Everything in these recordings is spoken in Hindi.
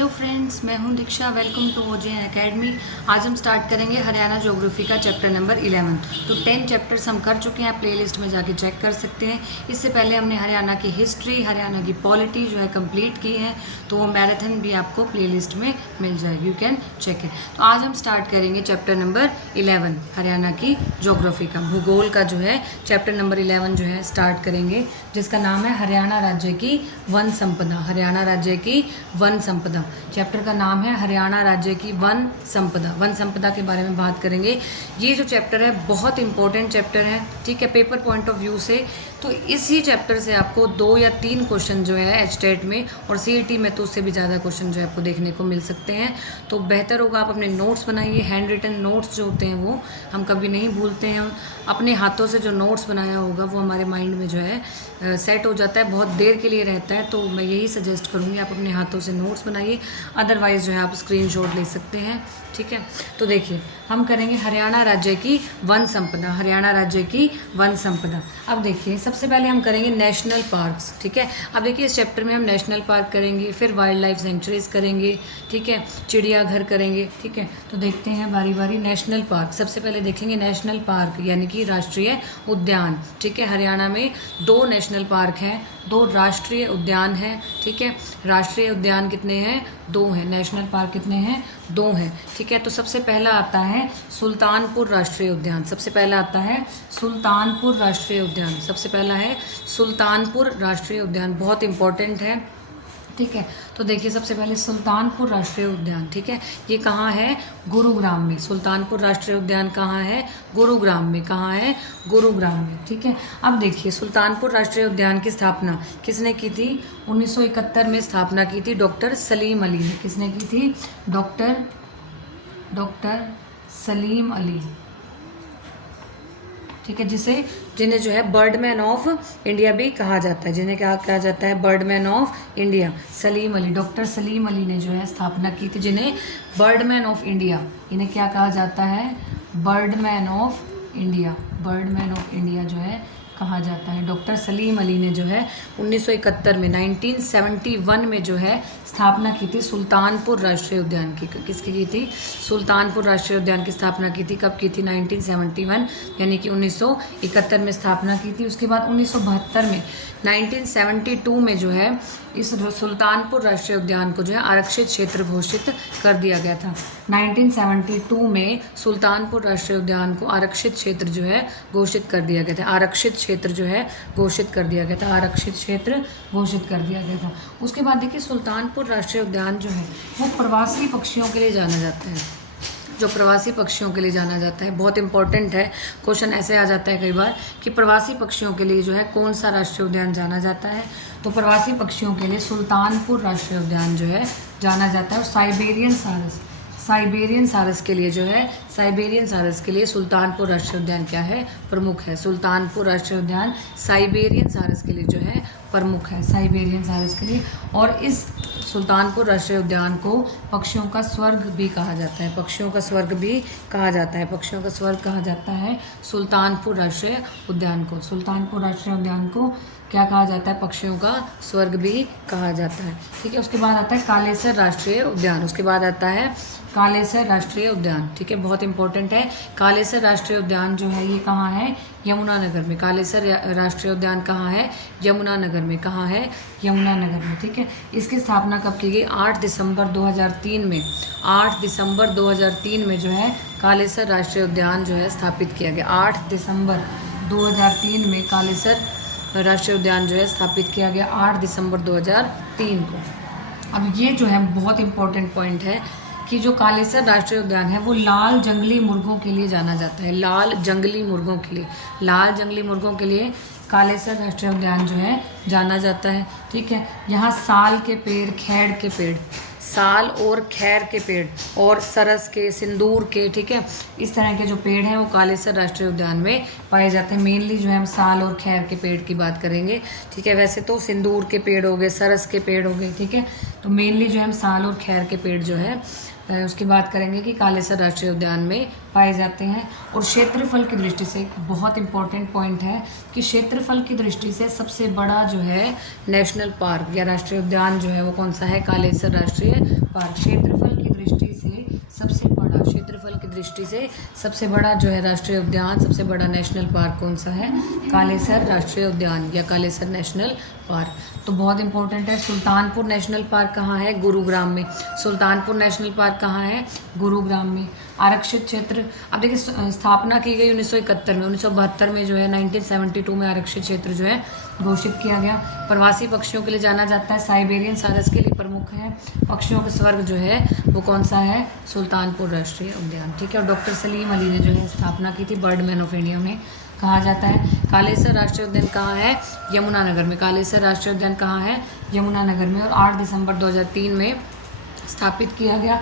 हेलो फ्रेंड्स, मैं हूं दीक्षा। वेलकम टू ओजे एकेडमी। आज हम स्टार्ट करेंगे हरियाणा ज्योग्राफी का चैप्टर नंबर 11। तो 10 चैप्टर्स हम कर चुके हैं, प्लेलिस्ट में जाके चेक कर सकते हैं। इससे पहले हमने हरियाणा की हिस्ट्री, हरियाणा की पॉलिटी जो है कंप्लीट की है, तो वो मैराथन भी आपको प्लेलिस्ट में मिल जाएगी, यू कैन चेक इट। तो आज हम स्टार्ट करेंगे चैप्टर नंबर 11 हरियाणा की ज्योग्राफी का, भूगोल का जो है चैप्टर नंबर 11 जो है स्टार्ट करेंगे, जिसका नाम है हरियाणा राज्य की वन संपदा। हरियाणा राज्य की वन संपदा, चैप्टर का नाम है हरियाणा राज्य की वन संपदा। वन संपदा के बारे में बात करेंगे। ये जो चैप्टर है बहुत इंपॉर्टेंट चैप्टर है, ठीक है, पेपर पॉइंट ऑफ व्यू से। तो इसी चैप्टर से आपको 2 या 3 क्वेश्चन जो है एचटेट में और सीईटी में तो उससे भी ज़्यादा क्वेश्चन जो है आपको देखने को मिल सकते हैं। तो बेहतर होगा आप अपने नोट्स बनाइए। हैंड रिटन नोट्स जो होते हैं वो हम कभी नहीं भूलते हैं। अपने हाथों से जो नोट्स बनाया होगा वो हमारे माइंड में जो है सेट हो जाता है, बहुत देर के लिए रहता है। तो मैं यही सजेस्ट करूँगी, आप अपने हाथों से नोट्स बनाइए, अदरवाइज़ जो है आप स्क्रीनशॉट ले सकते हैं, ठीक है। तो देखिए, हम करेंगे हरियाणा राज्य की वन संपदा। हरियाणा राज्य की वन संपदा। अब देखिए, सबसे पहले हम करेंगे नेशनल पार्क्स, ठीक है। अब देखिए, इस चैप्टर में हम नेशनल पार्क करेंगे, फिर वाइल्ड लाइफ सेंचुरीज करेंगे, ठीक है, चिड़ियाघर करेंगे, ठीक है। तो देखते हैं बारी बारी। नेशनल पार्क, सबसे पहले देखेंगे नेशनल पार्क यानी कि राष्ट्रीय उद्यान, ठीक है। हरियाणा में 2 नेशनल पार्क हैं, 2 राष्ट्रीय उद्यान हैं, ठीक है। राष्ट्रीय उद्यान कितने हैं? 2 हैं। नेशनल पार्क कितने हैं? 2 हैं, ठीक है। तो सबसे पहला आता है सुल्तानपुर राष्ट्रीय उद्यान। सबसे पहला आता है सुल्तानपुर राष्ट्रीय उद्यान। सबसे पहला है सुल्तानपुर राष्ट्रीय उद्यान, बहुत इंपॉर्टेंट है, ठीक है। तो देखिए, सबसे पहले सुल्तानपुर राष्ट्रीय उद्यान, ठीक है। ये कहाँ है? गुरुग्राम में। सुल्तानपुर राष्ट्रीय उद्यान कहाँ है? गुरुग्राम में। कहाँ है? गुरुग्राम में, ठीक है। अब देखिए, सुल्तानपुर राष्ट्रीय उद्यान की स्थापना किसने की थी? 1971 में स्थापना की थी डॉक्टर सलीम अली ने। किसने की थी? डॉक्टर सलीम अली, ठीक है। जिन्हें जो है बर्डमैन ऑफ इंडिया भी कहा जाता है। जिन्हें क्या कहा जाता है? Birdman of India. Salim Ali, doctor Salim Ali ने जो है स्थापना की थी, जिन्हें बर्डमैन ऑफ इंडिया, इन्हें क्या कहा जाता है? Birdman of India. Birdman of India जो है कहा जाता है। डॉक्टर सलीम अली ने जो है 1971 में 1971 में जो है स्थापना की थी सुल्तानपुर राष्ट्रीय उद्यान की। किसकी की थी? सुल्तानपुर राष्ट्रीय उद्यान की स्थापना की थी। कब की थी? 1971, यानी कि 1971 में स्थापना की थी। उसके बाद 1972 में 1972 में जो है इस सुल्तानपुर राष्ट्रीय उद्यान को जो है आरक्षित क्षेत्र घोषित कर दिया गया था। 1972 में सुल्तानपुर राष्ट्रीय उद्यान को आरक्षित क्षेत्र जो है घोषित कर दिया गया था। आरक्षित क्षेत्र जो है घोषित कर दिया गया था। आरक्षित क्षेत्र घोषित कर दिया गया था। उसके बाद देखिए, सुल्तानपुर राष्ट्रीय उद्यान जो है वो प्रवासी पक्षियों के लिए जाना जाता है। जो प्रवासी पक्षियों के लिए जाना जाता है, बहुत इंपॉर्टेंट है। क्वेश्चन ऐसे आ जाता है कई बार कि प्रवासी पक्षियों के लिए जो है कौन सा राष्ट्रीय उद्यान जाना जाता है? तो प्रवासी पक्षियों के लिए सुल्तानपुर राष्ट्रीय उद्यान जो है जाना जाता है। और साइबेरियन सारस के लिए जो है, साइबेरियन सारस के लिए सुल्तानपुर राष्ट्रीय उद्यान क्या है? प्रमुख है। सुल्तानपुर राष्ट्रीय उद्यान साइबेरियन सारस के लिए जो है प्रमुख है, साइबेरियन सारस के लिए। और इस सुल्तानपुर राष्ट्रीय उद्यान को पक्षियों का स्वर्ग भी कहा जाता है। पक्षियों का स्वर्ग भी कहा जाता है। पक्षियों का स्वर्ग कहा जाता है सुल्तानपुर राष्ट्रीय उद्यान को। सुल्तानपुर राष्ट्रीय उद्यान को क्या कहा जाता है? पक्षियों का स्वर्ग भी कहा जाता है, ठीक है। उसके बाद आता है कालेसर राष्ट्रीय उद्यान। उसके बाद आता है कालेसर राष्ट्रीय उद्यान, ठीक है, बहुत इंपॉर्टेंट है। कालेसर राष्ट्रीय उद्यान जो है ये कहाँ है? यमुनानगर में। कालेसर राष्ट्रीय उद्यान कहाँ है? यमुनानगर में। कहाँ है? यमुनानगर में, ठीक है। इसकी स्थापना कब की गई? 8 दिसंबर 2003 में। 8 दिसंबर 2003 में जो है कालेसर राष्ट्रीय उद्यान जो है स्थापित किया गया। 8 दिसंबर 2003 में कालेसर राष्ट्रीय उद्यान जो है स्थापित किया गया, 8 दिसंबर 2003 को। अब ये जो है बहुत इंपॉर्टेंट पॉइंट है कि जो कालेसर राष्ट्रीय उद्यान है वो लाल जंगली मुर्गों के लिए जाना जाता है। लाल जंगली मुर्गों के लिए, लाल जंगली मुर्गों के लिए कालेसर राष्ट्रीय उद्यान जो है जाना जाता है, ठीक है। यहाँ साल के पेड़, खैर के पेड़, साल और खैर के पेड़ और सरस के, सिंदूर के, ठीक है, इस तरह के जो पेड़ हैं वो कालेसर राष्ट्रीय उद्यान में पाए जाते हैं। मेनली जो है हम साल और खैर के पेड़ की बात करेंगे, ठीक है। वैसे तो सिंदूर के पेड़ हो गए, सरस के पेड़ हो गए, ठीक है। तो मेनली जो है हम साल और खैर के पेड़ जो है उसकी बात करेंगे कि कालेसर राष्ट्रीय उद्यान में पाए जाते हैं। और क्षेत्रफल की दृष्टि से एक बहुत इंपॉर्टेंट पॉइंट है कि क्षेत्रफल की दृष्टि से सबसे बड़ा जो है नेशनल पार्क या राष्ट्रीय उद्यान जो है वो कौन सा है, कालेसर राष्ट्रीय पार्क। क्षेत्रफल की दृष्टि से सबसे बड़ा, क्षेत्रफल की दृष्टि से सबसे बड़ा जो है राष्ट्रीय उद्यान, सबसे बड़ा नेशनल पार्क कौन सा है, कालेसर राष्ट्रीय उद्यान या कालेसर नेशनल पार्क। तो बहुत इंपॉर्टेंट है। सुल्तानपुर नेशनल पार्क कहाँ है, गुरुग्राम में। सुल्तानपुर नेशनल पार्क कहाँ है, गुरुग्राम में। आरक्षित क्षेत्र, अब देखिए स्थापना की गई 1971 में, 1972 में जो है 1972 में आरक्षित क्षेत्र जो है घोषित किया गया। प्रवासी पक्षियों के लिए जाना जाता है, साइबेरियन सारस के लिए प्रमुख है। पक्षियों का स्वर्ग जो है वो कौन सा है, सुल्तानपुर राष्ट्रीय उद्यान, ठीक है। और डॉक्टर सलीम अली ने जो है स्थापना की थी, बर्डमैन ऑफ इंडिया में कहा जाता है। कालेसर राष्ट्रीय उद्यान कहाँ है, यमुनानगर में। कालेसर राष्ट्रीय उद्यान कहाँ है, यमुनानगर में। और 8 दिसंबर 2003 में स्थापित किया गया।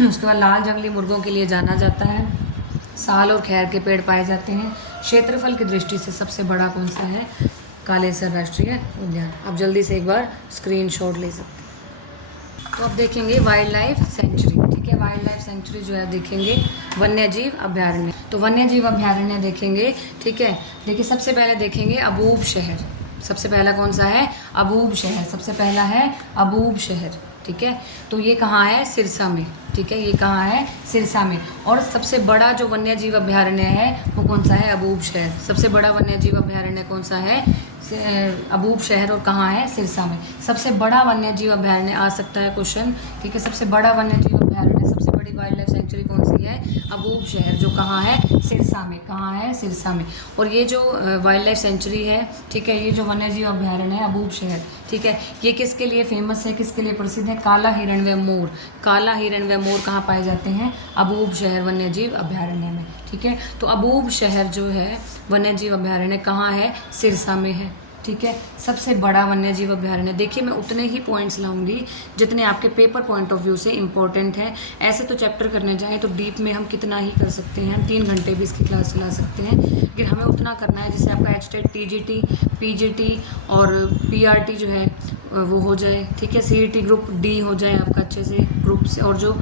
उसके बाद लाल जंगली मुर्गों के लिए जाना जाता है। साल और खैर के पेड़ पाए जाते हैं। क्षेत्रफल की दृष्टि से सबसे बड़ा कौन सा है, कालेसर राष्ट्रीय उद्यान। आप जल्दी से एक बार स्क्रीनशॉट ले सकते हैं। तो अब देखेंगे वाइल्ड लाइफ सेंचुरी, ठीक है। वाइल्ड लाइफ सेंचुरी जो है देखेंगे वन्यजीव अभ्यारण्य। तो वन्यजीव अभ्यारण्य देखेंगे, ठीक है। देखिए सबसे पहले देखेंगे अबूब शहर। सबसे पहला कौन सा है, अबूब शहर। सबसे पहला है अबूब शहर, ठीक है। तो ये कहाँ है, सिरसा में, ठीक है। ये कहाँ है, सिरसा में। और सबसे बड़ा जो वन्यजीव अभ्यारण्य है वो कौन सा है, अबूब शहर। सबसे बड़ा वन्यजीव अभ्यारण्य कौन सा है, अबूब शहर। और कहाँ है, सिरसा में। सबसे बड़ा वन्यजीव अभ्यारण्य आ सकता है क्वेश्चन, ठीक है। सबसे बड़ा वन्यजीव अभ्यारण्य, सबसे बड़ी वाइल्ड लाइफ सेंचुरी कौन सी है, अबूब शहर, जो कहाँ है, सिरसा में। कहाँ है, सिरसा में। और ये जो वाइल्ड लाइफ सेंचुरी है, ठीक है, ये जो वन्यजीव अभ्यारण्य है अबूब शहर, ठीक है, ये किसके लिए फेमस है, किसके लिए प्रसिद्ध है, काला हिरण व मोर। काला हिरण व मोर कहाँ पाए जाते हैं, अबूब शहर वन्यजीव अभ्यारण्य में, ठीक है। तो अबूब शहर जो है वन्यजीव अभ्यारण्य कहाँ है, सिरसा में है, ठीक है। सबसे बड़ा वन्यजीव अभ्यारण्य। देखिए मैं उतने ही पॉइंट्स लाऊंगी जितने आपके पेपर पॉइंट ऑफ व्यू से इंपॉर्टेंट है। ऐसे तो चैप्टर करने जाएं तो डीप में हम कितना ही कर सकते हैं, 3 घंटे भी इसकी क्लास चला सकते हैं, लेकिन हमें उतना करना है जिससे आपका एचटेट, टीजीटी, पीजीटी और पीआरटी जो है वो हो जाए, ठीक है। सीईटी ग्रुप डी हो जाए आपका अच्छे से, ग्रुप से। और जो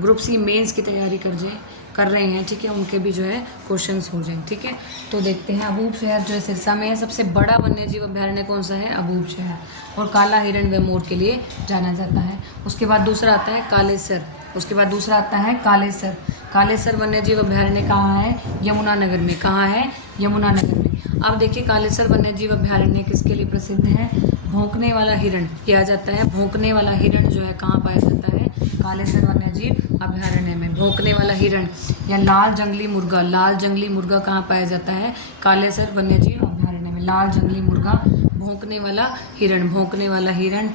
ग्रुप सी मेंस की तैयारी कर रहे हैं, ठीक है, उनके भी जो है क्वेश्चंस हो जाएं, ठीक है। तो देखते हैं अबूब शहर जो है सिरसा में है। सबसे बड़ा वन्यजीव अभ्यारण्य कौन सा है, अबूब शहर। और काला हिरण व मोर के लिए जाना जाता है। उसके बाद दूसरा आता है कालेसर। उसके बाद दूसरा आता है कालेसर। कालेसर वन्यजीव अभ्यारण्य कहाँ है, यमुनानगर में। कहाँ है, यमुनानगर में। अब देखिए कालेसर वन्यजीव अभ्यारण्य किसके लिए प्रसिद्ध है, भौंकने वाला हिरण किया जाता है। भौंकने वाला हिरण जो है कहाँ पाया जाता है, कालेसर वन्यजीव अभ्यारण्य में। भौंकने वाला हिरण या लाल जंगली मुर्गा। लाल जंगली मुर्गा कहाँ पाया जाता है, कालेसर वन्यजीव अभ्यारण्य में। लाल जंगली मुर्गा, भौंकने वाला हिरण, भौंकने वाला हिरण।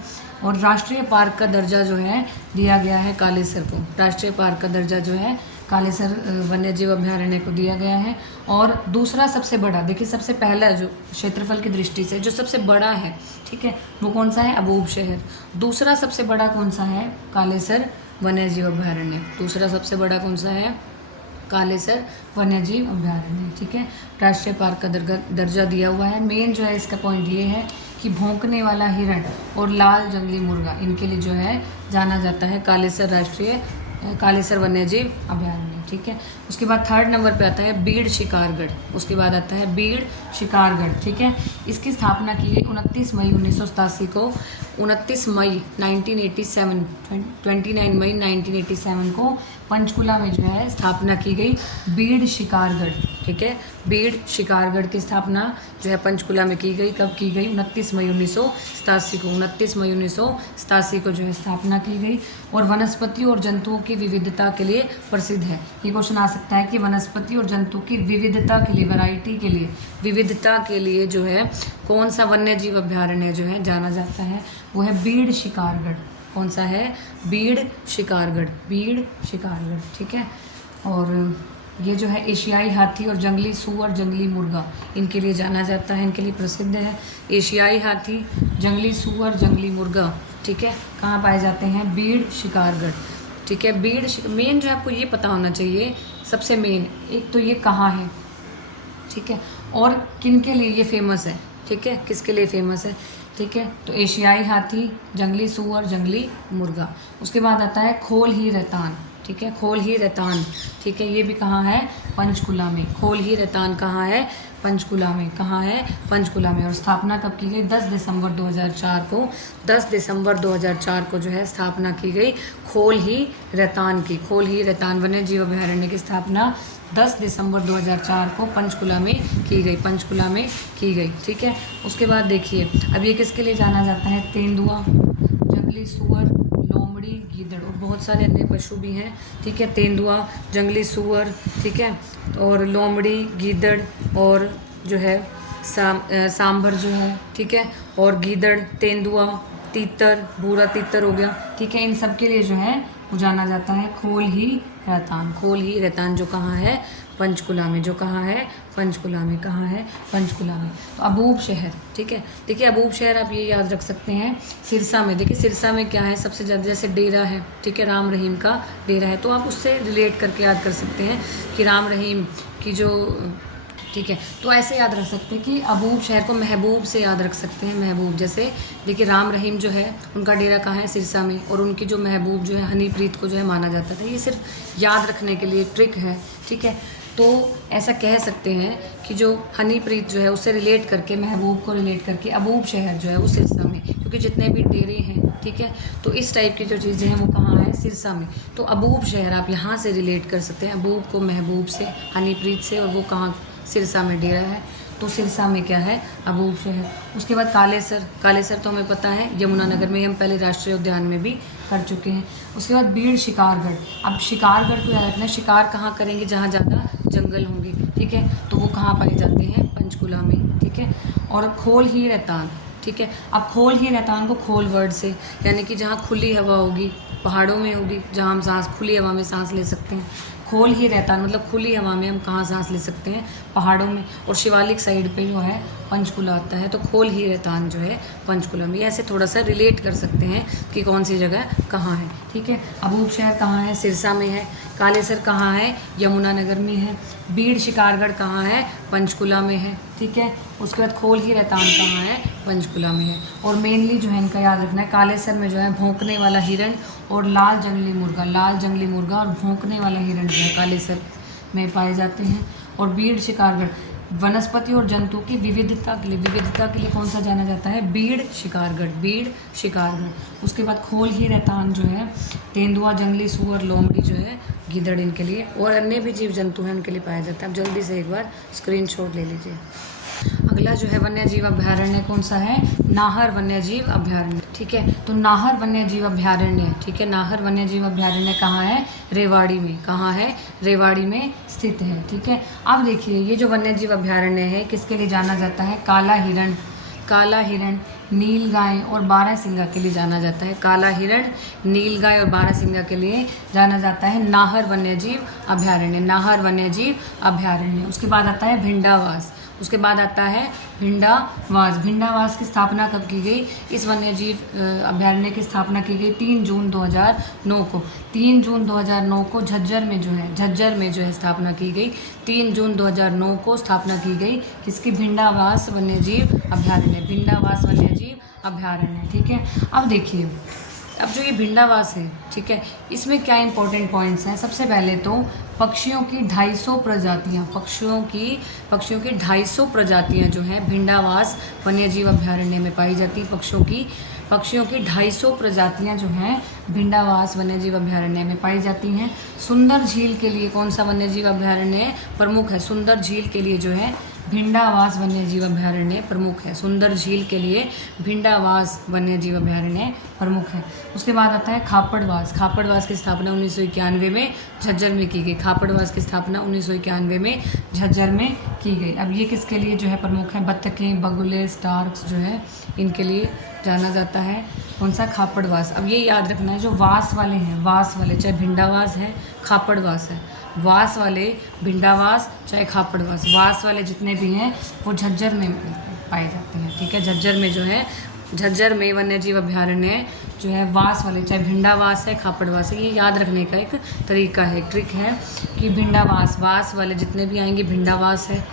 और राष्ट्रीय पार्क का दर्जा जो है दिया गया है कालेसर को। राष्ट्रीय पार्क का दर्जा जो है कालेसर वन्यजीव अभ्यारण्य को दिया गया है। और दूसरा सबसे बड़ा, देखिए सबसे पहला जो क्षेत्रफल की दृष्टि से जो सबसे बड़ा है, ठीक है, वो कौन सा है, अबूब शहर। दूसरा सबसे बड़ा कौन सा है, कालेसर वन्यजीव अभ्यारण्य। दूसरा सबसे बड़ा कौन सा है, कालेसर वन्यजीव अभ्यारण्य, ठीक है। राष्ट्रीय पार्क का दर्जा दिया हुआ है। मेन जो है इसका पॉइंट ये है कि भौंकने वाला हिरण और लाल जंगली मुर्गा, इनके लिए जो है जाना जाता है कालेसर वन्यजीव अभ्यारण्य, ठीक है। उसके बाद 3rd नंबर पे आता है बीड़ शिकारगढ़। उसके बाद आता है बीड़ शिकारगढ़, ठीक है। इसकी स्थापना की गई 29 मई 1987 को। 29 मई 1987, 29 मई 1987 को पंचकुला में जो है स्थापना की गई बीड़ शिकारगढ़, ठीक है। बीड़ शिकारगढ़ की स्थापना जो है पंचकुला में की गई। कब की गई, 29 मई 1987 को। 29 मई 1987 को जो है स्थापना की गई। और वनस्पति और जंतुओं की विविधता के लिए प्रसिद्ध है। ये क्वेश्चन आ सकता है कि वनस्पति और जंतु की विविधता के लिए, वैरायटी के लिए, विविधता के लिए जो है कौन सा वन्यजीव अभ्यारण्य जो है जाना जाता है, वो है बीड़ शिकारगढ़। कौन सा है, बीड़ शिकारगढ़, बीड़ शिकारगढ़, ठीक है। और ये जो है एशियाई हाथी और जंगली सूअर, जंगली मुर्गा, इनके लिए जाना जाता है, इनके लिए प्रसिद्ध है। एशियाई हाथी, जंगली सूअर, जंगली मुर्गा, ठीक है, कहाँ पाए जाते हैं, बीड़ शिकारगढ़, ठीक है। मेन जो आपको ये पता होना चाहिए, सबसे मेन एक तो ये कहाँ है, ठीक है, और किन के लिए ये फेमस है, ठीक है, किसके लिए फेमस है, ठीक है। तो एशियाई हाथी, जंगली सूअर, जंगली मुर्गा। उसके बाद आता है खोल ही रैतान। ठीक है। खोल ही रैतान, ठीक है, ये भी कहाँ है, पंचकुला में। खोल ही रैतान कहाँ है, पंचकुला में। कहाँ है, पंचकुला में। और स्थापना कब की गई, 10 दिसंबर 2004 को। 10 दिसंबर 2004 को जो है स्थापना की गई खोल ही रैतान की। खोल ही रैतान वन्य जीव अभयारण्य की स्थापना 10 दिसंबर 2004 को पंचकुला में की गई, पंचकुला में की गई, ठीक है। उसके बाद देखिए, अब ये किसके लिए जाना जाता है, तेंदुआ, जंगली सूअर, लोमड़ी, गीदड़ और बहुत सारे अन्य पशु भी हैं, ठीक है। तेंदुआ, जंगली सूअर, ठीक है, और लोमड़ी, गीदड़ और जो है सांभर जो है, ठीक है, और गीदड़, तेंदुआ, तीतर, भूरा तीतर हो गया, ठीक है। इन सब के लिए जो है वो जाना जाता है खोल ही रैतान। खोल ही रैतान जो कहाँ है, पंचकुला में। जो कहाँ है, पंचकुला में। कहाँ है, पंचकुला में। तो अबूब शहर, ठीक है। देखिए अबूब शहर आप ये याद रख सकते हैं सिरसा में। देखिए सिरसा में क्या है, सबसे ज़्यादा जैसे डेरा है, ठीक है, राम रहीम का डेरा है, तो आप उससे रिलेट करके याद कर सकते हैं कि राम रहीम की जो, ठीक है। तो ऐसे याद रख सकते हैं कि अबूब शहर को महबूब से याद रख सकते हैं। महबूब, जैसे देखिए राम रहीम जो है उनका डेरा कहाँ है, सिरसा में, और उनकी जो महबूब जो है हनीप्रीत को जो है माना जाता था। ये सिर्फ याद रखने के लिए ट्रिक है, ठीक है। तो ऐसा कह सकते हैं कि जो हनीप्रीत जो है उससे रिलेट करके, महबूब को रिलेट करके अबूब शहर जो है वो सिरसा में, क्योंकि जितने भी डेरे हैं, ठीक है, तो इस टाइप की जो चीज़ें हैं वो कहाँ है, सिरसा में। तो अबूब शहर आप यहाँ से रिलेट कर सकते हैं, अबूब को महबूब से, हनीप्रीत से, और वो कहाँ, सिरसा में डेरा है, तो सिरसा में क्या है, अबूब शहर। उसके बाद कालेसर। कालेसर तो हमें पता है यमुनानगर में, हम पहले राष्ट्रीय उद्यान में भी कर चुके हैं। उसके बाद बीड़ शिकारगढ़। अब शिकारगढ़ को याद रखना है, शिकार कहाँ करेंगे, जहाँ ज़्यादा जंगल होंगे, ठीक है, तो वो कहाँ पाए जाते हैं, पंचकुला में, ठीक है। और खोल ही रैतान, ठीक है। अब खोल ही रैतान को खोल वर्ड से, यानी कि जहाँ खुली हवा होगी, पहाड़ों में होगी, जहाँ हम सांस, खुली हवा में सांस ले सकते हैं। खोल ही रैतान मतलब खुली हवा में हम कहाँ सांस ले सकते हैं, पहाड़ों में। और शिवालिक साइड पे जो है पंचकुला आता है, तो खोल ही रैतान जो है पंचकुला में। ऐसे थोड़ा सा रिलेट कर सकते हैं कि कौन सी जगह कहाँ है, ठीक है। अबूब शहर कहाँ है, सिरसा में है। कालेसर कहाँ है, यमुनानगर में है। बीड़ शिकारगढ़ कहाँ है, पंचकुला में है, ठीक है। उसके बाद खोल ही रैतान कहाँ है, पंचकुला में है। और मेनली जो है इनका याद रखना है, कालेसर में जो है भौंकने वाला हिरण और लाल जंगली मुर्गा, लाल जंगली मुर्गा और भौंकने वाला हिरण जो है कालेसर में पाए जाते हैं। और बीड़ शिकारगढ़ वनस्पति और जंतु की विविधता के लिए, विविधता के लिए कौन सा जाना जाता है, बीड़ शिकारगढ़, बीड़ शिकारगढ़। उसके बाद खोल ही रैतान जो है तेंदुआ, जंगली सूअर, लोमड़ी जो है, गीदड़, इनके लिए, और अन्य भी जीव जंतु हैं उनके लिए पाया जाता है। आप जल्दी से एक बार स्क्रीनशॉट ले लीजिए। अगला जो है वन्य जीव अभयारण्य कौन सा है, नाहर वन्य जीव अभयारण्य, ठीक है। तो नाहर वन्य जीव अभयारण्य, ठीक है, नाहर वन्य जीव अभयारण्य कहाँ है, रेवाड़ी में। कहाँ है, रेवाड़ी में स्थित है, ठीक है। अब देखिए ये जो वन्य जीव अभयारण्य है किसके लिए जाना जाता है, काला हिरण, काला हिरण, नील गाय और बारहसिंगा के लिए जाना जाता है। काला हिरण, नील गाय और बारहसिंगा के लिए जाना जाता है नाहर वन्यजीव अभयारण्य, नाहर वन्यजीव अभयारण्य। उसके बाद आता है भिंडावास, उसके बाद आता है भिंडावास। भिंडावास की स्थापना कब की गई, इस वन्यजीव अभयारण्य की स्थापना की गई 3 जून 2009 को। 3 जून 2009 को झज्जर में जो है, झज्जर में जो है स्थापना की गई। 3 जून 2009 को स्थापना की गई किसकी, भिंडावास वन्यजीव अभयारण्य, भिंडावास वन्यजीव अभयारण्य, ठीक है। अब देखिए, अब जो ये भिंडावास है, ठीक है, इसमें क्या इंपॉर्टेंट पॉइंट्स हैं। सबसे पहले तो पक्षियों की 250 प्रजातियाँ, पक्षियों की 250 प्रजातियाँ जो हैं भिंडावास वन्यजीव अभयारण्य में पाई जाती। पक्षियों की 250 प्रजातियाँ जो हैं भिंडावास वन्यजीव अभयारण्य में पाई जाती हैं। सुंदर झील के लिए कौन सा वन्यजीव अभयारण्य प्रमुख है, सुंदर झील के लिए जो है भिंडावास वन्यजीव अभयारण्य प्रमुख है। सुंदर झील के लिए भिंडावास वन्यजीव अभयारण्य प्रमुख है। उसके बाद आता है खापड़वास। खापड़वास की स्थापना 1991 में झज्जर में की गई। खापड़वास की स्थापना 1991 में झज्जर में की गई। अब ये किसके लिए जो है प्रमुख है, बत्तखें, बगुले, स्टार्क्स जो है इनके लिए जाना जाता है। कौन सा, खापड़वास। अब ये याद रखना है जो वास वाले हैं, वास वाले, चाहे भिंडावास है, खापड़वास है, वास वाले भिंडावास चाहे खापड़वास, वास वाले जितने भी हैं वो झज्जर में पाए जाते हैं, ठीक है। झज्जर में जो है, झज्जर में वन्यजीव अभयारण्य जो है वास वाले, चाहे भिंडावास है, खापड़वास है, ये याद रखने का एक तरीका है, ट्रिक है कि भिंडावास, वास वाले जितने भी आएंगे, भिंडावास है,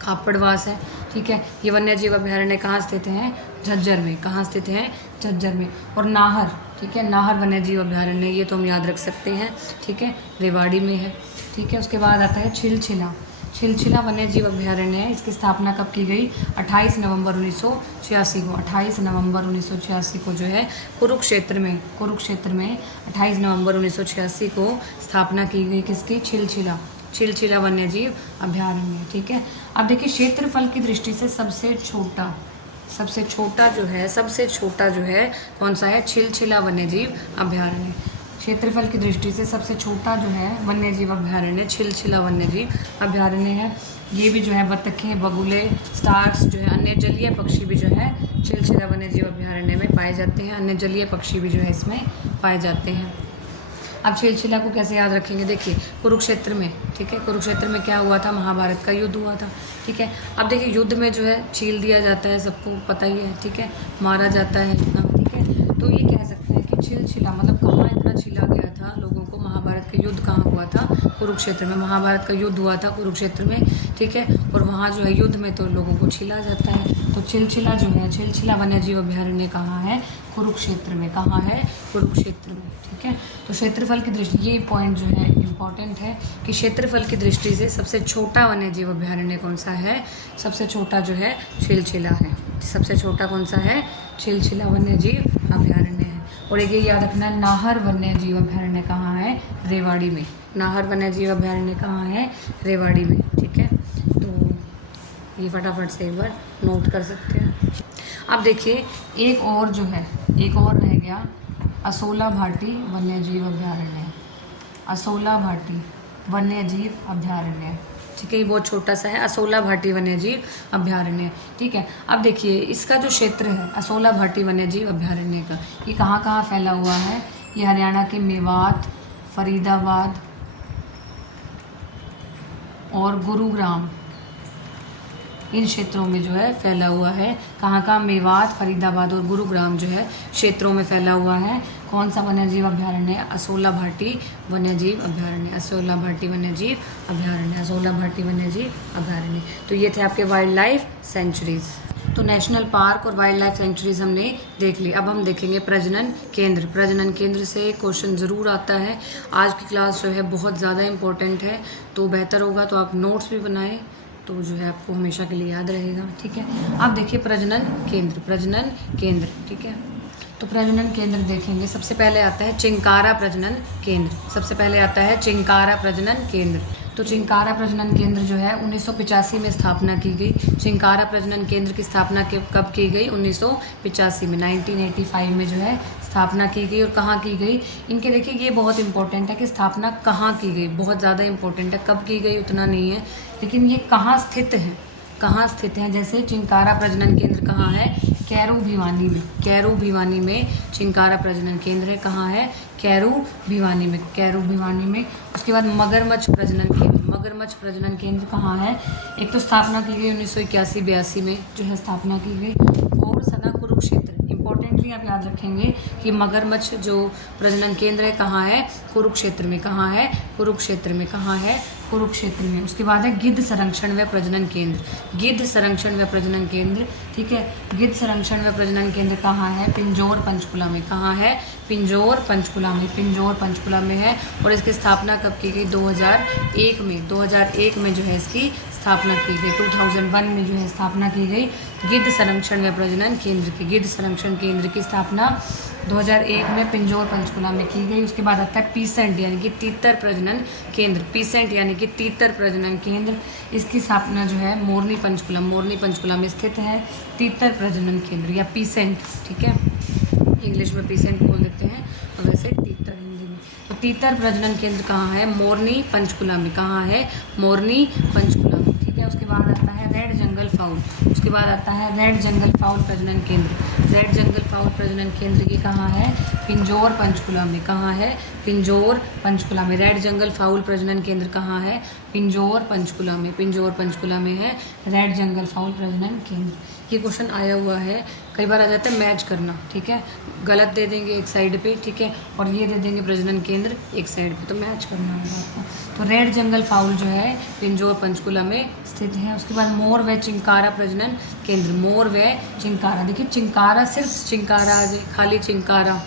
खापड़वास है, ठीक है। ये वन्यजीव अभयारण्य कहाँ स्थित हैं, झज्जर में। कहाँ स्थित हैं, झज्जर में। और नाहर, ठीक है। नाहर वन्य जीव अभ्यारण्य, ये तो हम याद रख सकते हैं, ठीक है, रेवाड़ी में है, ठीक है। उसके बाद आता है छिलछिला। छिलछिला वन्य जीव अभ्यारण्य है, इसकी स्थापना कब की गई? 28 नवंबर 1986 को। 28 नवंबर 1986 को जो है कुरुक्षेत्र में 28 नवंबर 1986 को स्थापना की गई किसकी? छिलछिला वन्य जीव अभ्यारण्य, ठीक है। अब देखिए क्षेत्रफल की दृष्टि से सबसे छोटा जो है कौन सा है? छिलछिला वन्यजीव अभ्यारण्य। क्षेत्रफल की दृष्टि से सबसे छोटा जो है वन्यजीव अभ्यारण्य छिलछिला वन्यजीव अभ्यारण्य है। ये भी जो है बतखें, बगुले, स्टार्स जो है, अन्य जलीय पक्षी भी जो है छिलछिला वन्यजीव अभ्यारण्य में पाए जाते हैं। अन्य जलीय पक्षी भी जो है इसमें पाए जाते हैं। अब छिलछिला को कैसे याद रखेंगे? देखिए कुरुक्षेत्र में, ठीक है, कुरुक्षेत्र में क्या हुआ था? महाभारत का युद्ध हुआ था, ठीक है। अब देखिए युद्ध में जो है छील दिया जाता है, सबको पता ही है, ठीक है, मारा जाता है, ठीक है। तो ये कह सकते हैं कि छिलछिला मतलब कहाँ इतना छीला गया था लोगों को? महाभारत का युद्ध कहाँ हुआ था? कुरुक्षेत्र में। महाभारत का युद्ध हुआ था कुरुक्षेत्र में, ठीक है। और वहाँ जो है युद्ध में तो लोगों को छीला जाता है। तो छिलछिला जो है, छिलछिला वन्यजीव अभ्यारण्य कहाँ है? कुरुक्षेत्र में। कहाँ है? कुरुक्षेत्र में, ठीक है। तो क्षेत्रफल की दृष्टि, ये पॉइंट जो है इम्पॉर्टेंट है कि क्षेत्रफल की दृष्टि से सबसे छोटा वन्यजीव अभ्यारण्य कौन सा है? सबसे छोटा जो है छिलछिला है। सबसे छोटा कौन सा है? छिलछिला वन्यजीव अभ्यारण्य है। और एक ये याद रखना, नाहर वन्यजीव अभ्यारण्य कहाँ है? रेवाड़ी में। नाहर वन्यजीव अभ्यारण्य कहाँ है? रेवाड़ी में, ठीक है। तो ये फटाफट से एक बार नोट कर सकते हैं। अब देखिए एक और रह गया, असोला भाटी वन्यजीव अभ्यारण्य। असोला भाटी वन्यजीव अभ्यारण्य, ठीक है, ये बहुत छोटा सा है, असोला भाटी वन्यजीव अभ्यारण्य, ठीक है। अब देखिए इसका जो क्षेत्र है असोला भाटी वन्यजीव अभ्यारण्य का, ये कहाँ कहाँ फैला हुआ है? ये हरियाणा के मेवात, फरीदाबाद और गुरुग्राम, इन क्षेत्रों में जो है फैला हुआ है। कहाँ कहाँ? मेवात, फरीदाबाद और गुरुग्राम जो है क्षेत्रों में फैला हुआ है। कौन सा वन्यजीव अभ्यारण्य? असोला भाटी वन्यजीव अभ्यारण्य। असोला भाटी वन्यजीव अभ्यारण्य। असोला भाटी वन्यजीव अभ्यारण्य। तो ये थे आपके वाइल्ड लाइफ सेंचुरीज। तो नेशनल पार्क और वाइल्ड लाइफ सेंचुरीज हमने देख ली। अब हम देखेंगे प्रजनन केंद्र। प्रजनन केंद्र से क्वेश्चन ज़रूर आता है। आज की क्लास जो है बहुत ज़्यादा इम्पोर्टेंट है, तो बेहतर होगा तो आप नोट्स भी बनाएं, तो जो है आपको हमेशा के लिए याद रहेगा, ठीक है। अब देखिए प्रजनन केंद्र, ठीक है। तो प्रजनन केंद्र देखेंगे, सबसे पहले आता है चिंकारा प्रजनन केंद्र। तो चिंकारा प्रजनन केंद्र जो है 1985 में स्थापना की गई। चिंकारा प्रजनन केंद्र की स्थापना कब की गई? 1985 में, 1985 में जो है स्थापना की गई। और कहाँ की गई? इनके देखिए ये बहुत इंपॉर्टेंट है कि स्थापना कहाँ की गई, बहुत ज़्यादा इंपॉर्टेंट है। कब की गई उतना नहीं है, लेकिन ये कहाँ स्थित हैं। जैसे चिंकारा प्रजनन केंद्र कहाँ है? कैरो भिवानी में चिंकारा प्रजनन केंद्र है। कहाँ है? कैरो भिवानी में। उसके बाद मगरमच्छ प्रजनन केंद्र कहाँ है? एक तो स्थापना की गई 1981-82 में जो है स्थापना की गई। और सना कुरुक्षेत्र, इंपॉर्टेंटली आप याद रखेंगे कि मगरमच्छ जो प्रजनन केंद्र है कहाँ है? कुरुक्षेत्र में। कहाँ है? कुरुक्षेत्र में। उसके बाद है गिद्ध संरक्षण व प्रजनन केंद्र, ठीक है। गिद्ध संरक्षण व प्रजनन केंद्र कहाँ है? पिंजौर पंचकुला में। कहाँ है? पिंजौर पंचकुला में है। और इसकी स्थापना कब की गई? 2001 में जो है इसकी स्थापना की गई। 2001 में जो है स्थापना की गई गिद्ध संरक्षण व प्रजनन केंद्र की स्थापना 2001 में पिंजौर पंचकुला में की गई। उसके बाद आता है पीसेंट यानी कि तीतर प्रजनन केंद्र। इसकी स्थापना जो है मोरनी पंचकुला में स्थित है तीतर प्रजनन केंद्र या पीसेंट, ठीक है। इंग्लिश में पीसेंट बोल देते हैं और वैसे तीतर हिंदी में। तो तीतर प्रजनन केंद्र कहाँ है? मोरनी पंचकुला में। कहाँ है? मोरनी पंचकुला में, ठीक है। उसके बाद आता है रेड जंगल फाउल प्रजनन केंद्र की कहाँ है? पिंजौर पंचकुला में। कहाँ है? पिंजौर पंचकुला में। रेड जंगल फाउल प्रजनन केंद्र कहाँ है? पिंजौर पंचकुला में है रेड जंगल फाउल प्रजनन केंद्र। ये क्वेश्चन आया हुआ है, कई बार आ जाता है मैच करना, ठीक है। गलत दे देंगे एक साइड पे, ठीक है, और ये दे देंगे प्रजनन केंद्र एक साइड पे, तो मैच करना होगा आपको। तो रेड जंगल फाउल जो है पिंजौर पंचकुला में स्थित है। उसके बाद मोर व चिंकारा प्रजनन केंद्र। देखिए चिंकारा, सिर्फ चिंकारा, खाली चिंकारा,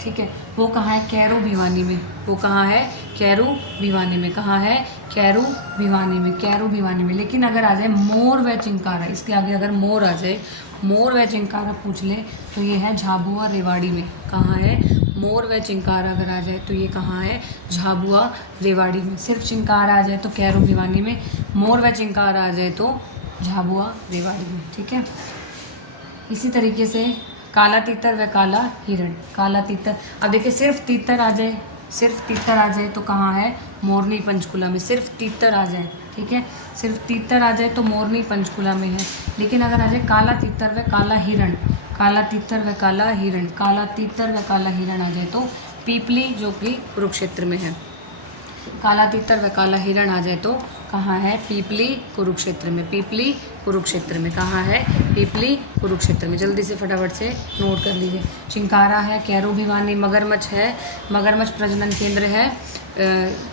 ठीक है, वो कहाँ है, कैरो भिवानी में। वो कहाँ है, कैरो भिवानी में। कहाँ है, कैरो भिवानी में, कैरो भिवानी में। लेकिन अगर आ जाए मोर व चिंकारा, इसके आगे अगर मोर आ जाए, मोर व चिंकारा पूछ ले तो ये है झाबुआ रेवाड़ी में। कहाँ है, मोर व चिंकारा अगर आ जाए तो ये कहाँ है, झाबुआ रेवाड़ी में। सिर्फ चिंकारा आ जाए तो कैरो भिवानी में, मोर व चिंकारा आ जाए तो झाबुआ रेवाड़ी में। ठीक है, इसी तरीके से काला तीतर व काला हिरण, काला तीतर। अब देखिए सिर्फ तीतर आ जाए, सिर्फ तीतर आ जाए तो कहाँ है, मोरनी पंचकुला में। सिर्फ तीतर आ जाए, ठीक है, सिर्फ तीतर आ जाए तो मोरनी पंचकुला में है। लेकिन अगर आ जाए काला तीतर व काला हिरण, काला तीतर व काला हिरण, काला तीतर व काला हिरण आ जाए तो पीपली, जो कि कुरुक्षेत्र में है। काला तीतर व काला हिरण आ जाए तो कहाँ है, पीपली कुरुक्षेत्र में। पीपली कुरुक्षेत्र में। कहाँ है, पीपली कुरुक्षेत्र में। जल्दी से फटाफट से नोट कर लीजिए। चिंकारा है, कैरो भिवानी, मगरमच्छ है, मगरमच्छ प्रजनन केंद्र है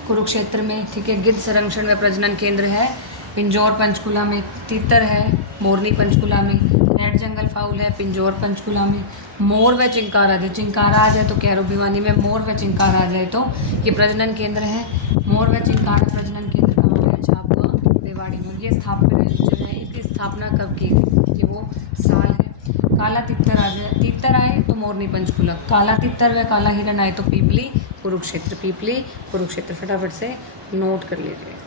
कुरुक्षेत्र में। ठीक है, गिद्ध संरक्षण व प्रजनन केंद्र है पिंजौर पंचकुला में। तीतर है मोरनी पंचकुला में। रेड जंगल फाउल है पिंजौर पंचकुला में। मोर व चिंकारा, जो चिंकारा आ जाए तो कैरो भिवानी में, मोर व चिंकारा आ जाए तो ये प्रजनन केंद्र है। मोर व चिंकारा प्रजनन केंद्र कहाँ है, झाबुआ रेवाड़ी में। ये स्थापना जो है, इसकी स्थापना कब की गई, ये वो साल है। काला तीतर आ जाए, तीतर आए तो मोरनी पंचकुला, काला तीतर व काला हिरण आए तो पीपली कुरुक्षेत्र, पीपली कुरुक्षेत्र। फटाफट से नोट कर लीजिए।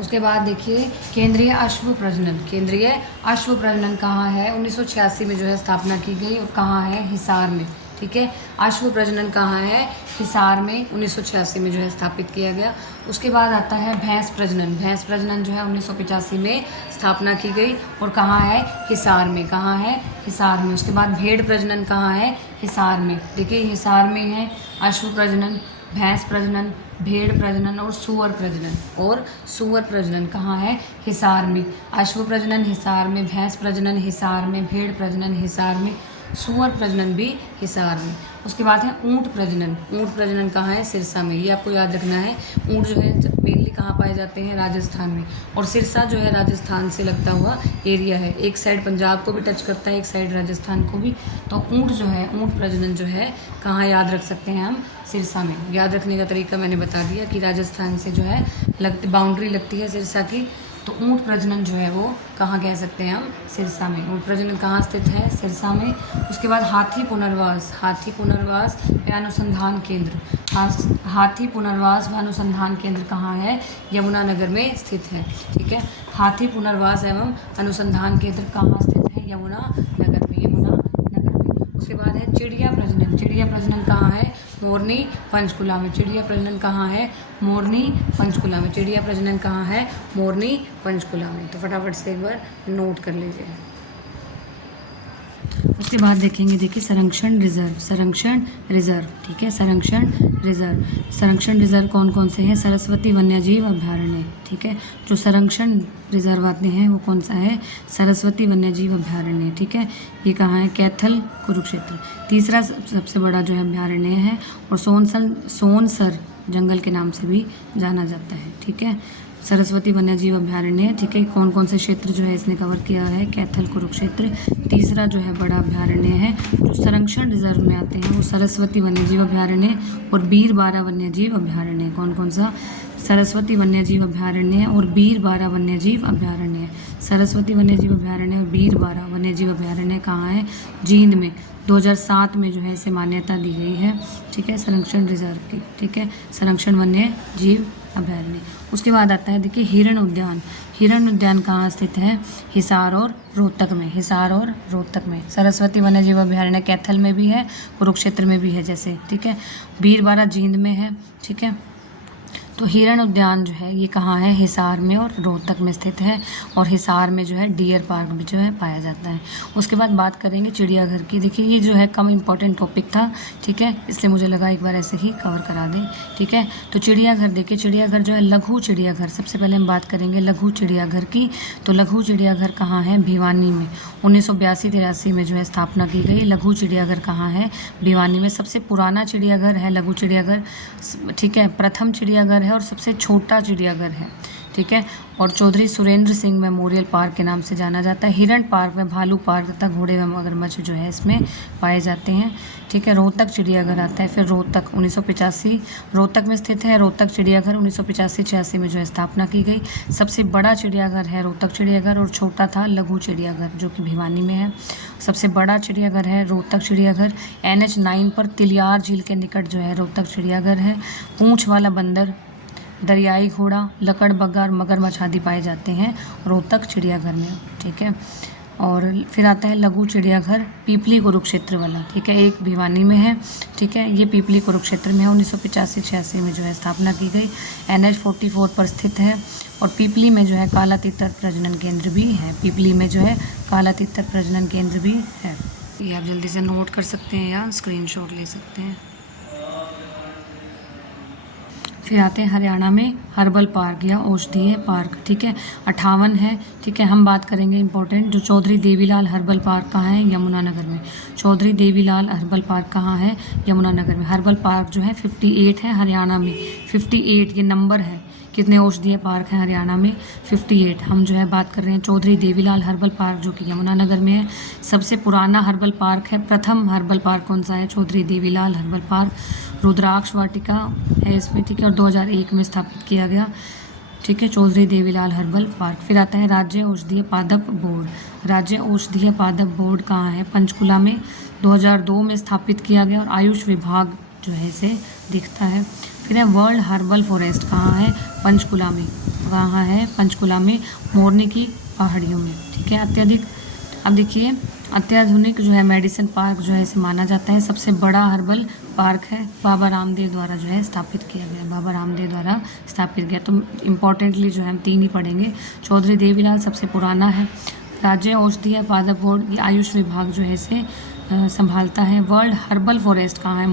उसके बाद देखिए केंद्रीय अश्व प्रजनन, केंद्रीय अश्व प्रजनन कहाँ है, 1986 में जो है स्थापना की गई और कहाँ है, हिसार में। ठीक है, अश्व प्रजनन कहाँ है, हिसार में 1986 में जो है स्थापित किया गया। उसके बाद आता है भैंस प्रजनन, भैंस प्रजनन जो है 1985 में स्थापना की गई और कहाँ है, हिसार में। कहाँ है, हिसार में। उसके बाद भेड़ प्रजनन कहाँ है, हिसार में। देखिए हिसार में है अश्व प्रजनन, भैंस प्रजनन, भेड़ प्रजनन और सूअर प्रजनन। और सूअर प्रजनन कहाँ है, हिसार में। अश्व प्रजनन हिसार में, भैंस प्रजनन हिसार में, भेड़ प्रजनन हिसार में, सूअर प्रजनन भी हिसार में। उसके बाद है ऊंट प्रजनन, ऊंट प्रजनन कहाँ है, सिरसा में। ये आपको याद रखना है। ऊंट जो है मेनली कहाँ पाए जाते हैं, राजस्थान में। और सिरसा जो है राजस्थान से लगता हुआ एरिया है, एक साइड पंजाब को भी टच करता है, एक साइड राजस्थान को भी। तो ऊंट जो है, ऊंट प्रजनन जो है कहाँ याद रख सकते हैं हम, सिरसा में। याद रखने का तरीका मैंने बता दिया कि राजस्थान से जो है बाउंड्री लगती है सिरसा की। तो ऊंट प्रजनन जो है वो कहाँ कह सकते हैं हम, सिरसा में। ऊंट प्रजनन कहाँ स्थित है, सिरसा में। उसके बाद हाथी पुनर्वास, हाथी पुनर्वास व अनुसंधान केंद्र, हाथी पुनर्वास व अनुसंधान केंद्र कहाँ है, यमुनानगर में स्थित है। ठीक है, हाथी पुनर्वास एवं अनुसंधान केंद्र कहाँ स्थित है, यमुनानगर में, यमुनानगर में। उसके बाद है चिड़िया प्रजनन, चिड़िया प्रजनन कहाँ है, मोरनी पंचकुला में। चिड़िया प्रजनन कहाँ है, मोरनी पंचकुला में। चिड़िया प्रजनन कहाँ है, मोरनी पंचकुला में। तो फटाफट से एक बार नोट कर लीजिए। उसके बाद देखेंगे, देखिए संरक्षण रिजर्व, संरक्षण रिजर्व। ठीक है, संरक्षण रिजर्व, संरक्षण रिजर्व कौन कौन से हैं, सरस्वती वन्यजीव अभयारण्य। ठीक है, जो संरक्षण रिजर्व आते हैं वो कौन सा है, सरस्वती वन्यजीव अभयारण्य। ठीक है, ये कहाँ है, कैथल कुरुक्षेत्र। तीसरा सबसे बड़ा जो है अभयारण्य है और सोनसर जंगल के नाम से भी जाना जाता है। ठीक है, सरस्वती वन्यजीव अभयारण्य। ठीक है, कौन कौन से क्षेत्र जो है इसने कवर किया है, कैथल कुरुक्षेत्र। तीसरा जो है बड़ा अभयारण्य है जो संरक्षण रिजर्व में आते हैं वो सरस्वती वन्यजीव अभयारण्य और बीरबारा वन्यजीव अभयारण्य। कौन कौन सा, सरस्वती वन्यजीव अभयारण्य और बीरबारा वन्यजीव अभयारण्य। सरस्वती वन्यजीव अभयारण्य और बीरबारा वन्यजीव अभयारण्य कहाँ है, जींद में। 2007 में जो है इसे मान्यता दी गई है। ठीक है, संरक्षण रिजर्व की। ठीक है, संरक्षण वन्य जीव अभयारण्य। उसके बाद आता है देखिए हिरण उद्यान, हिरण उद्यान कहाँ स्थित है, हिसार और रोहतक में, हिसार और रोहतक में। सरस्वती वन्यजीव अभयारण्य कैथल में भी है, कुरुक्षेत्र में भी है जैसे। ठीक है, बीरबारा जींद में है। ठीक है, तो हिरण उद्यान जो है ये कहाँ है, हिसार में और रोहतक में स्थित है। और हिसार में जो है डियर पार्क भी जो है पाया जाता है। उसके बाद बात करेंगे चिड़ियाघर की। देखिए ये जो है कम इम्पोर्टेंट टॉपिक था, ठीक है, इसलिए मुझे लगा एक बार ऐसे ही कवर करा दें। ठीक है, तो चिड़ियाघर देखिए, चिड़ियाघर जो है लघु चिड़ियाघर। सबसे पहले हम बात करेंगे लघु चिड़ियाघर की। तो लघु चिड़ियाघर कहाँ है, भिवानी में। 1982-83 में जो है स्थापना की गई। लघु चिड़ियाघर कहाँ है, भिवानी में। सबसे पुराना चिड़ियाघर है लघु चिड़ियाघर। ठीक है, प्रथम चिड़ियाघर है और सबसे छोटा चिड़ियाघर है। ठीक है, और चौधरी सुरेंद्र सिंह मेमोरियल पार्क के नाम से जाना जाता है। हिरण पार्क में भालू पार्क तथा घोड़े व मगरमच्छ जो है इसमें पाए जाते हैं। ठीक है। रोहतक चिड़ियाघर आता है, फिर रोहतक 1985 रोहतक में स्थित है। रोहतक चिड़ियाघर 1985-86 में जो है स्थापना की गई। सबसे बड़ा चिड़ियाघर है रोहतक चिड़ियाघर और छोटा था लघु चिड़ियाघर जो कि भिवानी में है। सबसे बड़ा चिड़ियाघर है रोहतक चिड़ियाघर। NH 9 पर तिलियार झील के निकट जो है रोहतक चिड़ियाघर है। पूंछ वाला बंदर, दरियाई घोड़ा, लकड़बग्गा और मगरमच्छ आदि पाए जाते हैं रोहतक चिड़ियाघर में। ठीक है। और फिर आता है लघु चिड़ियाघर पीपली कुरुक्षेत्र वाला। ठीक है, एक भिवानी में है। ठीक है, ये पीपली कुरुक्षेत्र में है। 1985-86 में जो है स्थापना की गई। NH 44 पर स्थित है। और पीपली में जो है काला तीतर प्रजनन केंद्र भी है। पीपली में जो है काला तीतर प्रजनन केंद्र भी है। ये आप जल्दी से नोट कर सकते हैं या स्क्रीनशॉट ले सकते हैं। फिर आते हैं हरियाणा में हर्बल पार्क या औषधीय पार्क। ठीक है, 58 है। ठीक है, हम बात करेंगे इंपॉर्टेंट जो चौधरी देवीलाल हर्बल पार्क कहाँ है, यमुनानगर में। चौधरी देवीलाल हर्बल पार्क कहाँ है, यमुनानगर में। हर्बल पार्क जो है 58 है हरियाणा में। 58 ये नंबर है। कितने औषधीय पार्क हैं हरियाणा में, 58। हम जो है बात कर रहे हैं चौधरी देवीलाल हर्बल पार्क जो कि यमुनानगर में है। सबसे पुराना हर्बल पार्क है। प्रथम हर्बल पार्क कौन सा है, चौधरी देवीलाल हर्बल पार्क। रुद्राक्ष वाटिका है इसमें। ठीक है, और 2001 में स्थापित किया गया। ठीक है, चौधरी देवीलाल हर्बल पार्क। फिर आता है राज्य औषधीय पादप बोर्ड। राज्य औषधीय पादप बोर्ड कहाँ है, पंचकुला में। 2002 में स्थापित किया गया और आयुष विभाग जो है इसे देखता है। फिर है वर्ल्ड हर्बल फॉरेस्ट कहाँ है, पंचकुला में। कहाँ है, पंचकुला में, मोरनी की पहाड़ियों में। ठीक है, अत्यधिक अब देखिए अत्याधुनिक जो है मेडिसिन पार्क जो है इसे माना जाता है। सबसे बड़ा हर्बल पार्क है, बाबा रामदेव द्वारा जो है स्थापित किया गया। बाबा रामदेव द्वारा स्थापित किया। तो इम्पोर्टेंटली जो है हम 3 ही पढ़ेंगे। चौधरी देवीलाल सबसे पुराना है। राज्य औषधीय पादप बोर्ड, ये आयुष विभाग जो है इसे संभालता है। वर्ल्ड हर्बल फॉरेस्ट कहाँ है,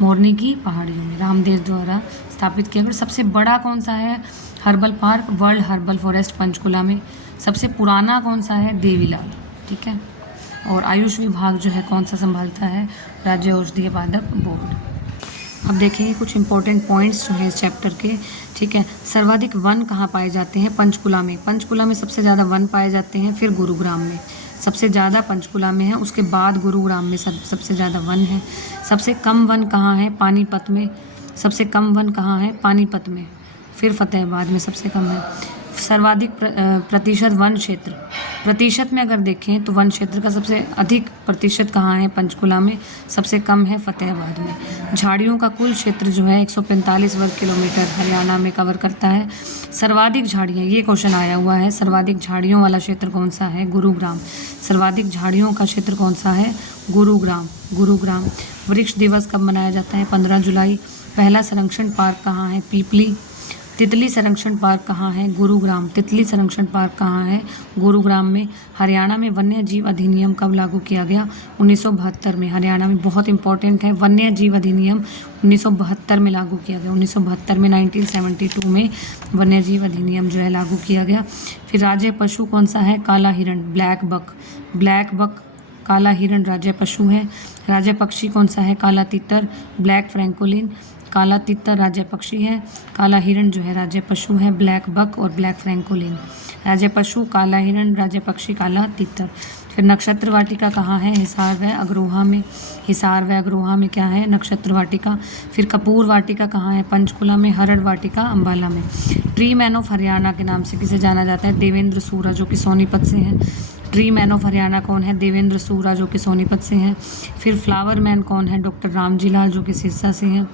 मोरनी की पहाड़ियों में, रामदेव द्वारा स्थापित किया गया। सबसे बड़ा कौन सा है herbal park, world herbal forest Panchkula में। सबसे पुराना कौन सा है, देवीलाल। ठीक है, और आयुष विभाग जो है कौन सा संभालता है, राज्य औषधीय पादप बोर्ड। अब देखेंगे कुछ इंपॉर्टेंट पॉइंट्स जो है इस चैप्टर के। ठीक है, सर्वाधिक वन कहाँ पाए जाते हैं, पंचकुला में। पंचकुला में सबसे ज़्यादा वन पाए जाते हैं। फिर गुरुग्राम में सबसे ज़्यादा पंचकुला में है, उसके बाद गुरुग्राम में सबसे ज़्यादा वन है। सबसे कम वन कहाँ है, पानीपत में। सबसे कम वन कहाँ है, पानीपत में। फिर फतेहाबाद में सबसे कम है। सर्वाधिक प्रतिशत वन क्षेत्र, प्रतिशत में अगर देखें तो वन क्षेत्र का सबसे अधिक प्रतिशत कहाँ है, पंचकुला में। सबसे कम है फतेहाबाद में। झाड़ियों का कुल क्षेत्र जो है 145 वर्ग किलोमीटर हरियाणा में कवर करता है। सर्वाधिक झाड़ियाँ, ये क्वेश्चन आया हुआ है, सर्वाधिक झाड़ियों वाला क्षेत्र कौन सा है, गुरुग्राम। सर्वाधिक झाड़ियों का क्षेत्र कौन सा है, गुरुग्राम। वृक्ष दिवस कब मनाया जाता है, 15 जुलाई। पहला संरक्षण पार्क कहाँ है, पीपली। तितली संरक्षण पार्क कहाँ है, गुरुग्राम। तितली संरक्षण पार्क कहाँ है, गुरुग्राम में। हरियाणा में वन्य जीव अधिनियम कब लागू किया गया, 1972 में। हरियाणा में बहुत इंपॉर्टेंट है, वन्य जीव अधिनियम 1972 में लागू किया गया। 1972 में, 1972 में वन्य जीव अधिनियम जो है लागू किया गया। फिर राज्य पशु कौन सा है, काला हिरण, ब्लैक बक। काला हिरण राज्य पशु है। राज्य पक्षी कौन सा है, काला तीतर, ब्लैक फ्रैंकोलिन। काला तीतर राज्य पक्षी है, काला हिरण जो है राज्य पशु है, ब्लैक बक और ब्लैक फ्रैंकोलिन। राज्य पशु काला हिरण, राज्य पक्षी काला तीतर। फिर नक्षत्र वाटिका कहाँ है, हिसार व अग्रोहा में। हिसार व अग्रोहा में क्या है, नक्षत्र वाटिका। फिर कपूर वाटिका कहाँ है, पंचकुला में। हरड़ वाटिका अम्बाला में। ट्री मैन ऑफ हरियाणा के नाम से किसे जाना जाता है, देवेंद्र सूरा जो कि सोनीपत से हैं। ट्री मैन ऑफ हरियाणा कौन है, देवेंद्र सूरा जो कि सोनीपत से हैं। फिर फ्लावर मैन कौन है, डॉक्टर रामजी लाल जो कि सिरसा से हैं।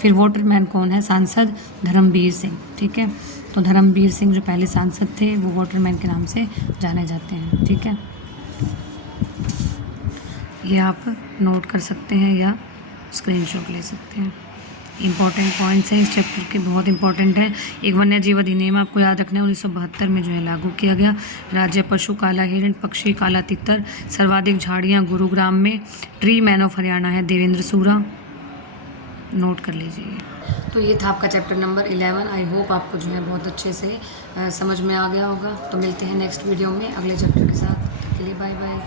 फिर वाटर मैन कौन है, सांसद धर्मवीर सिंह। ठीक है, तो धर्मवीर सिंह जो पहले सांसद थे वो वाटर मैन के नाम से जाने जाते हैं। ठीक है, ये आप नोट कर सकते हैं या स्क्रीनशॉट ले सकते हैं। इंपॉर्टेंट पॉइंट्स हैं इस चैप्टर के, बहुत इंपॉर्टेंट है। एक वन्य जीव अधिनियम आपको याद रखना है, 1972 में जो है लागू किया गया। राज्य पशु काला हिरण, पक्षी काला तीतर। सर्वाधिक झाड़ियाँ गुरुग्राम में। ट्री मैन ऑफ हरियाणा है देवेंद्र सूरा, नोट कर लीजिए। तो ये था आपका चैप्टर नंबर 11। आई होप आपको जो है बहुत अच्छे से समझ में आ गया होगा। तो मिलते हैं नेक्स्ट वीडियो में अगले चैप्टर के साथ। तब तक के लिए बाय बाय।